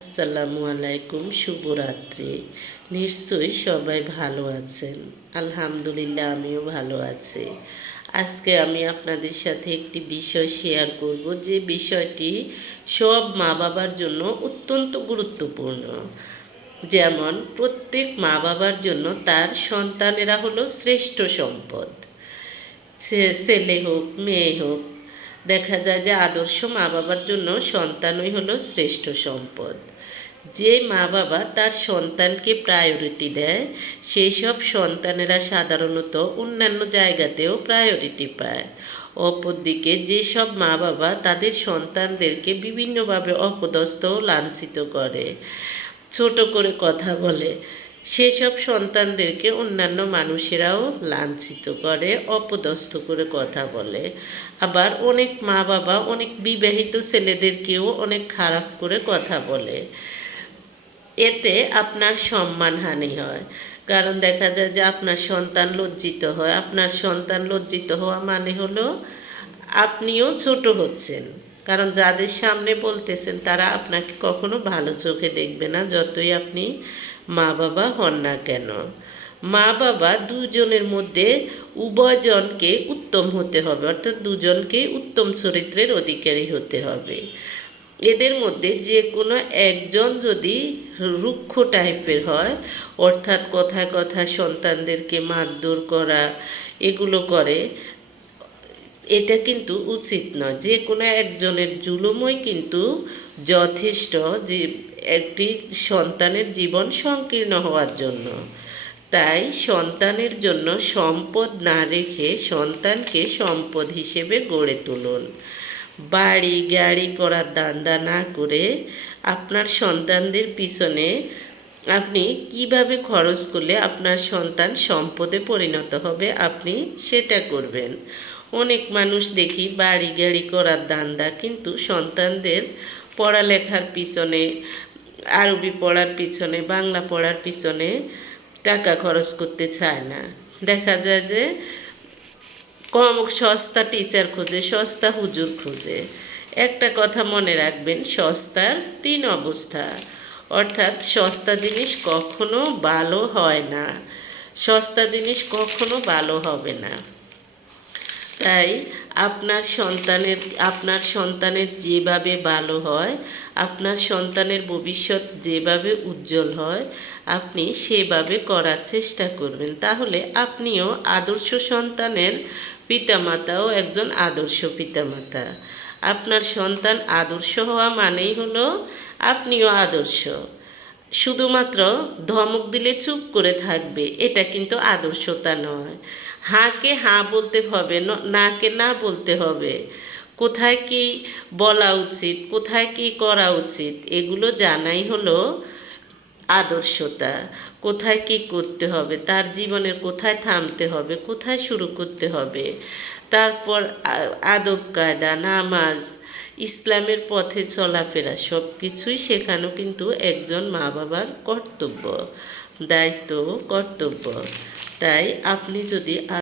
আসসালামু আলাইকুম, শুভরাত্রি। নিশ্চয়ই সবাই ভালো আছেন। আলহামদুলিল্লাহ, আমিও ভালো আছি। আজকে আমি আপনাদের সাথে একটি বিষয় শেয়ার করব, যে বিষয়টি সব মা বাবার জন্য অত্যন্ত গুরুত্বপূর্ণ। যেমন প্রত্যেক মা বাবার জন্য তার সন্তানেরা হলো শ্রেষ্ঠ সম্পদ। ছেলে হোক মেয়ে হোক, দেখা যায় যে আদর্শ মা বাবার জন্য সন্তানই হলো শ্রেষ্ঠ সম্পদ। যে মা বাবা তার সন্তানকে প্রায়োরিটি দেয়, সেই সব সন্তানেরা সাধারণত অন্যান্য জায়গাতেও প্রায়োরিটি পায়। অপরদিকে যেসব মা বাবা তাদের সন্তানদেরকে বিভিন্নভাবে অপদস্থ ও লাঞ্ছিত করে, ছোট করে কথা বলে, সেসব সন্তানদেরকে অন্যান্য মানুষেরাও লাঞ্ছিত করে, অপদস্থ করে কথা বলে। আবার অনেক মা বাবা অনেক বিবাহিত ছেলেদেরকেও অনেক খারাপ করে কথা বলে। এতে আপনার সম্মানহানি হয়। কারণ দেখা যায় যে আপনার সন্তান লজ্জিত হয়। আপনার সন্তান লজ্জিত হওয়া মানে হলো আপনিও ছোট হচ্ছেন। কারণ যাদের সামনে বলতেছেন তারা আপনাকে কখনো ভালো চোখে দেখবে না, যতই আপনি মা বাবা হন না কেন। মা বাবা দুজনের মধ্যে উভয়জনকে উত্তম হতে হবে, অর্থাৎ দুজনকেই উত্তম চরিত্রের অধিকারী হতে হবে। এদের মধ্যে যে কোনো একজন যদি রুক্ষ টাইপের হয়, অর্থাৎ কথায় কথায় সন্তানদেরকে মারধর করা, এগুলো করে, এটা কিন্তু উচিত নয়। যে কোনো একজনের জুলুমই কিন্তু যথেষ্ট যে একটি সন্তানের জীবন সংকীর্ণ হওয়ার জন্য। তাই সন্তানের জন্য সম্পদ না রেখে সন্তানকে সম্পদ হিসেবে গড়ে তুলুন। বাড়ি গাড়ি করার ধান্দা না করে আপনার সন্তানদের পিছনে আপনি কিভাবে খরচ করলে আপনার সন্তান সম্পদে পরিণত হবে, আপনি সেটা করবেন। অনেক মানুষ দেখি বাড়ি গাড়ি করার ধান্দা, কিন্তু সন্তানদের পড়ালেখার পিছনে, আরবি পড়ার পিছনে, বাংলা পড়ার পিছনে টাকা খরচ করতে চায় না। দেখা যায় যে কম সস্তা টিচার খোঁজে, সস্তা হুজুর খোঁজে। একটা কথা মনে রাখবেন, সস্তার তিন অবস্থা। অর্থাৎ সস্তা জিনিস কখনো ভালো হয় না, সস্তা জিনিস কখনো ভালো হবে না। তাই আপনার সন্তানের যেভাবে ভালো হয়, আপনার সন্তানের ভবিষ্যৎ যেভাবে উজ্জ্বল হয়, আপনি সেভাবে করার চেষ্টা করবেন। তাহলে আপনিও আদর্শ সন্তানের পিতামাতাও একজন আদর্শ পিতামাতা। আপনার সন্তান আদর্শ হওয়া মানেই হলো আপনিও আদর্শ। শুধুমাত্র ধমক দিলে চুপ করে থাকবে, এটা কিন্তু আদর্শতা নয়। হাঁকে হাঁ বলতে হবে, নাকে না বলতে হবে। কোথায় কি বলা উচিত, কোথায় কি করা উচিত, এগুলো জানাই হলো আদর্শতা। কোথায় কি করতে হবে, তার জীবনের কোথায় থামতে হবে, কোথায় শুরু করতে হবে, তারপর আদব কায়দা, নামাজ, ইসলামের পথে চলাফেরা, সব কিছুই শেখানো কিন্তু একজন মা বাবার কর্তব্য, দায়িত্ব, কর্তব্য। তাই আপনি যদি